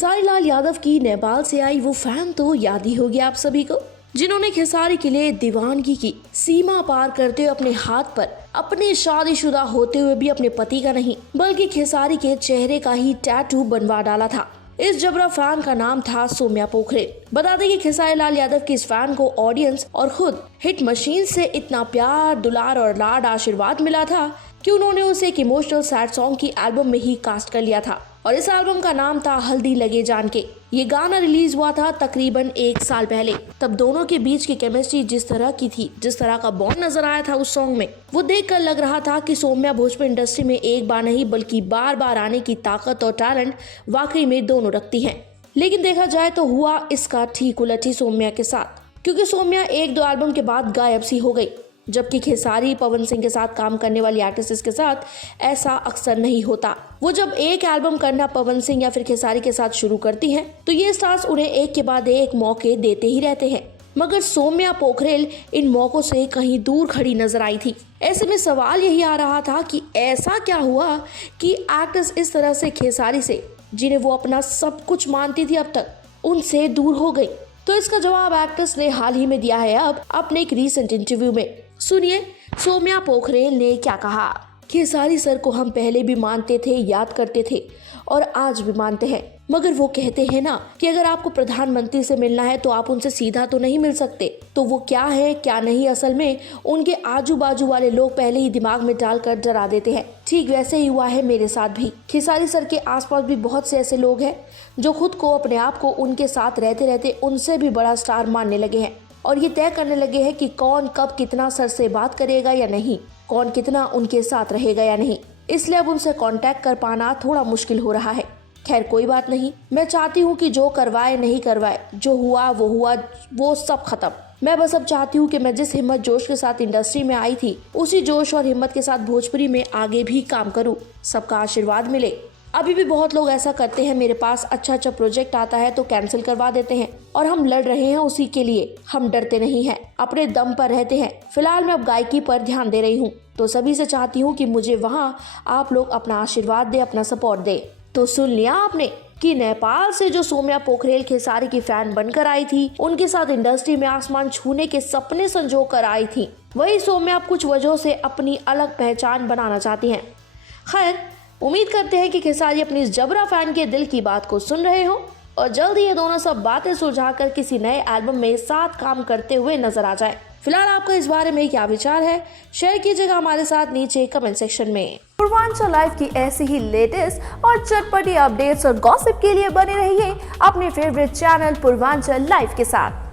खेसारी लाल यादव की नेपाल से आई वो फैन तो याद ही होगी आप सभी को, जिन्होंने खेसारी के लिए दीवानगी की सीमा पार करते हुए अपने हाथ पर अपने शादीशुदा होते हुए भी अपने पति का नहीं बल्कि खेसारी के चेहरे का ही टैटू बनवा डाला था। इस जबरा फैन का नाम था सौम्या पोखरेल। बता दें कि खेसारी लाल यादव की इस फैन को ऑडियंस और खुद हिट मशीन से इतना प्यार, दुलार और लाड आशीर्वाद मिला था कि उन्होंने उसे एक इमोशनल सैड सॉन्ग की एल्बम में ही कास्ट कर लिया था और इस एल्बम का नाम था हल्दी लगे जान के। ये गाना रिलीज हुआ था तकरीबन 1 साल पहले। तब दोनों के बीच की केमिस्ट्री जिस तरह की थी, जिस तरह का बॉन्ड नजर आया था उस सॉन्ग में, वो देखकर लग रहा था कि सौम्या भोजपुरी इंडस्ट्री में एक बार नहीं बल्कि बार बार आने की ताकत और टैलेंट वाकई में दोनों रखती हैं। लेकिन देखा जाए तो हुआ इसका ठीक उलट ही सौम्या के साथ, क्योंकि सौम्या 1-2 एल्बम के बाद गायब सी हो गई, जबकि खेसारी पवन सिंह के साथ काम करने वाली आर्टिस्ट के साथ ऐसा अक्सर नहीं होता। वो जब एक एल्बम करना पवन सिंह या फिर खेसारी के साथ शुरू करती हैं, तो ये स्टार्स उन्हें एक के बाद एक मौके देते ही रहते हैं, मगर सौम्या पोखरेल इन मौकों से कहीं दूर खड़ी नजर आई थी। ऐसे में सवाल यही आ रहा था कि ऐसा क्या हुआ कि एक्ट्रेस इस तरह से खेसारी से, जिन्हें वो अपना सब कुछ मानती थी अब तक, उनसे दूर हो गई। तो इसका जवाब एक्ट्रेस ने हाल ही में दिया है अब अपने एक रीसेंट इंटरव्यू में। सुनिए सौम्या पोखरेल ने क्या कहा। खेसारी सर को हम पहले भी मानते थे, याद करते थे और आज भी मानते हैं, मगर वो कहते हैं ना कि अगर आपको प्रधानमंत्री से मिलना है तो आप उनसे सीधा तो नहीं मिल सकते। तो वो क्या है क्या नहीं, असल में उनके आजू बाजू वाले लोग पहले ही दिमाग में डालकर डरा देते हैं। ठीक वैसे ही हुआ है मेरे साथ भी। खेसारी सर के आसपास भी बहुत से ऐसे लोग हैं जो खुद को, अपने आप को उनके साथ रहते रहते उनसे भी बड़ा स्टार मानने लगे हैं और ये तय करने लगे हैं कि कौन कब कितना सर से बात करेगा या नहीं, कौन कितना उनके साथ रहेगा या नहीं। इसलिए अब उनसे कांटेक्ट कर पाना थोड़ा मुश्किल हो रहा है। खैर कोई बात नहीं, मैं चाहती हूँ कि जो करवाए नहीं करवाए, जो हुआ, वो सब खत्म। मैं बस अब चाहती हूँ कि मैं जिस हिम्मत जोश के साथ इंडस्ट्री में आई थी, उसी जोश और हिम्मत के साथ भोजपुरी में आगे भी काम करूँ, सबका आशीर्वाद मिले। अभी भी बहुत लोग ऐसा करते हैं, मेरे पास अच्छा प्रोजेक्ट आता है तो कैंसिल करवा देते हैं और हम लड़ रहे हैं उसी के लिए। हम डरते नहीं हैं, अपने दम पर रहते हैं। फिलहाल मैं अब गायकी पर ध्यान दे रही हूँ, तो सभी से चाहती हूँ कि मुझे वहाँ आप लोग अपना आशीर्वाद दे, अपना सपोर्ट दे। तो सुन लिया आपने कि नेपाल से जो सौम्या पोखरेल खेसारी की फैन बनकर आई थी, उनके साथ इंडस्ट्री में आसमान छूने के सपने संजो कर आई थी, वही सौम्या अब कुछ वजहों से अपनी अलग पहचान बनाना चाहती हैं। खैर उम्मीद करते हैं कि खेसारी अपनी इस जबरा फैन के दिल की बात को सुन रहे हो और जल्द ही ये दोनों सब बातें सुलझाकर किसी नए एल्बम में साथ काम करते हुए नजर आ जाए। फिलहाल आपका इस बारे में क्या विचार है, शेयर कीजिएगा हमारे साथ नीचे कमेंट सेक्शन में। पूर्वांचल लाइव की ऐसी ही लेटेस्ट और चटपटी अपडेट्स और गॉसिप के लिए बने रहिए अपने फेवरेट चैनल पूर्वांचल लाइव के साथ।